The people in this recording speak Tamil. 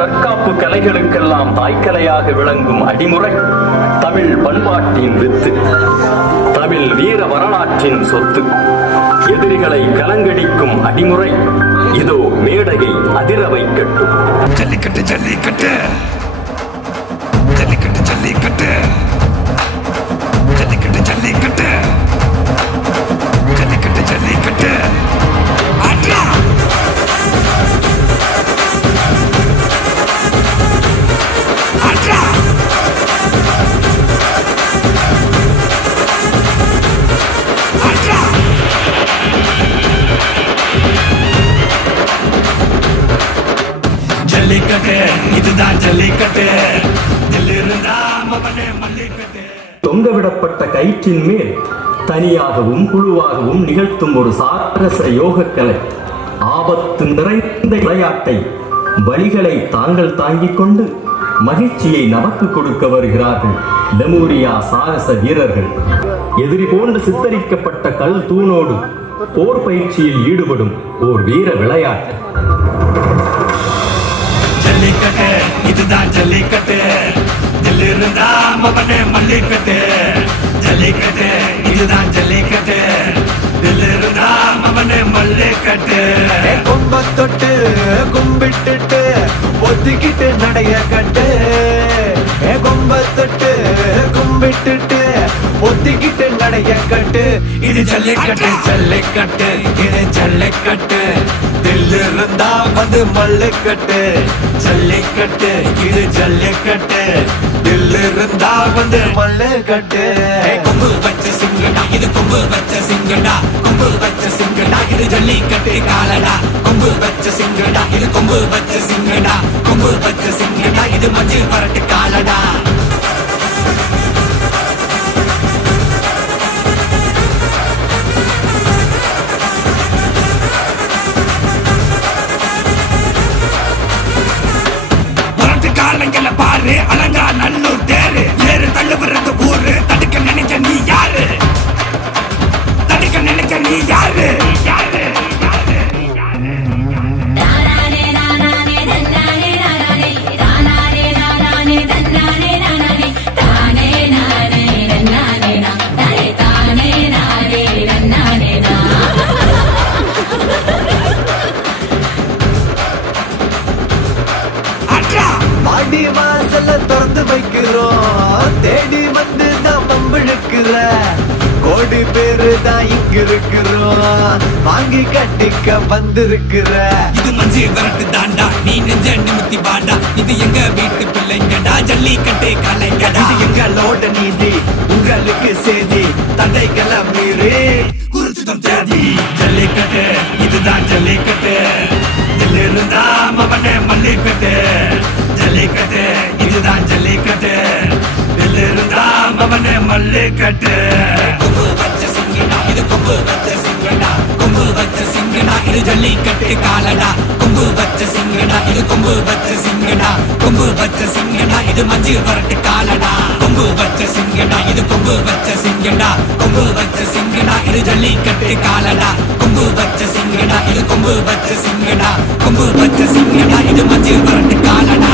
தற்காப்பு கலைகளுக்கெல்லாம் தாய்க்கலையாக விளங்கும் அடிமுறை தமிழ் பண்பாட்டின் வித்து, தமிழ் வீர வரலாற்றின் சொத்து. எதிரிகளை கலங்கடிக்கும் அடிமுறை இதோ மேடையை அதிர வைக்கட்டும். ஜல்லிக்கட்டு ஜல்லிக்கட்டு ஜல்லிக்கட்டு ஜல்லிக்கட்டு ஜல்லிக்கட்டு ஜல்லிக்கட்டு ஜல்லிக்கட்டு ஜல்லிக்கட்டு ஆட்ரா ஆட்ரா ஆட்ரா ஜல்லிக்கட்டு இதுதான் ஜல்லிக்கட்டு தொங்கவிடப்பட்ட கயிற்றின் மேல் தனியாகவும் குழுவாகவும் நிகழ்த்தும் ஒரு சாகச யோகக்கலை. ஆபத்து நிறைந்த விளையாட்டை வழிகளை தாங்கள் தாங்கிக் கொண்டு மகிழ்ச்சியை நமக்கு கொடுக்க வருகிறார்கள் லெமூரியா சாகச வீரர்கள். எதிரி போன்று சித்தரிக்கப்பட்ட கல் தூணோடு போர் பயிற்சியில் ஈடுபடும் ஓர் வீர விளையாட்டு. ஜல்லிக்கட்டு இதுதான் ஜல்லிக்கட்டு தில்லிருந்தா மவனே மல்லிக்கட்டு. ஜல்லிக்கட்டு இதுதான் ஜல்லிக்கட்டு தில்லிருந்தா மவனே மல்லிக்கட்டு. கொம்ப தொட்டு கும்பிட்டுட்டு ஒத்திக்கிட்டு நடைய கட்டு. கொம்ப தொட்டு கும்பிட்டுட்டு ஒத்திக்கிட்டு நடைய கட்டு. இது ஜல்லிக்கட்டு ஜல்லிக்கட்டு இது ஜல்லிக்கட்டு தில்லிருந்தா வந்து மல்லுக்கட்டு. ஜல்லிக்கட்டு இது ஜல்லிக்கட்டு தில்லிருந்தா வந்து மல்லுக்கட்டு. கொம்பு வச்ச சிங்கடா இது கொம்பு வச்ச சிங்கடா கொம்பு வச்ச சிங்கடா இது ஜல்லிக்கட்டு காலடா. கொம்பு வச்ச சிங்கடா இது கொம்பு வச்ச சிங்கடா கொம்பு வச்ச சிங்கடா இது மஞ்சள் வரட்டு காலடா. பாரு அலங்கா நல்லூர் தேரு ஏறு தள்ளு விடுறது ஊரு. தடுக்க நினைக்க நீ யாரு தடுக்க நினைக்க நீ யாரு யாரு பாடி வாசல திறந்து வைக்கிறோம். தேடி வந்து தான் பம்பிழுக்கிற கோடி பேரு தான் இங்க இருக்கிறோம். வாங்கி கட்டிக்க வந்திருக்கிற இது மஞ்சி வரட்டு தாண்டா. நீ நெஞ்ச நிமித்தி வாடா. இது எங்க வீட்டு பிள்ளைங்கடா ஜல்லிக்கட்டு கலைங்கடா. இது எங்களோட நீதி உங்களுக்கு செய்தி தடைகளை மீறி குறிச்சுதம் தேதி. ஜல்லிக்கட்டு இதுதான் ஜல்லிக்கட்டு தில்லிருந்தா மவனே மல்லிக்கட்டு. ஜல்லிக்கட்டு இதுதான் ஜல்லிக்கட்டு தில்லிருந்தா மவனே மல்லிக்கட்டு. கொம்பு வச்ச சிங்கடா இது கொம்பு வச்ச சிங்கடா கொம்பு வச்ச சிங்கடா இது ஜல்லிக்கட்டு காலடா. கொம்பு வச்ச சிங்கடா இது கொம்பு வச்ச சிங்கடா கொம்பு வச்ச சிங்கடா இது மஞ்சள் வரட்டு காலடா. கொம்பு வச்ச சிங்கடா இது கொம்பு வச்ச சிங்கடா கொம்பு வச்ச சிங்கடா இது ஜல்லிக்கட்டு காலடா. கொம்பு வச்ச சிங்கடா இது கொம்பு வச்ச சிங்கடா கொம்பு வச்ச சிங்கடா இது மஞ்சள் வரட்டு காலடா.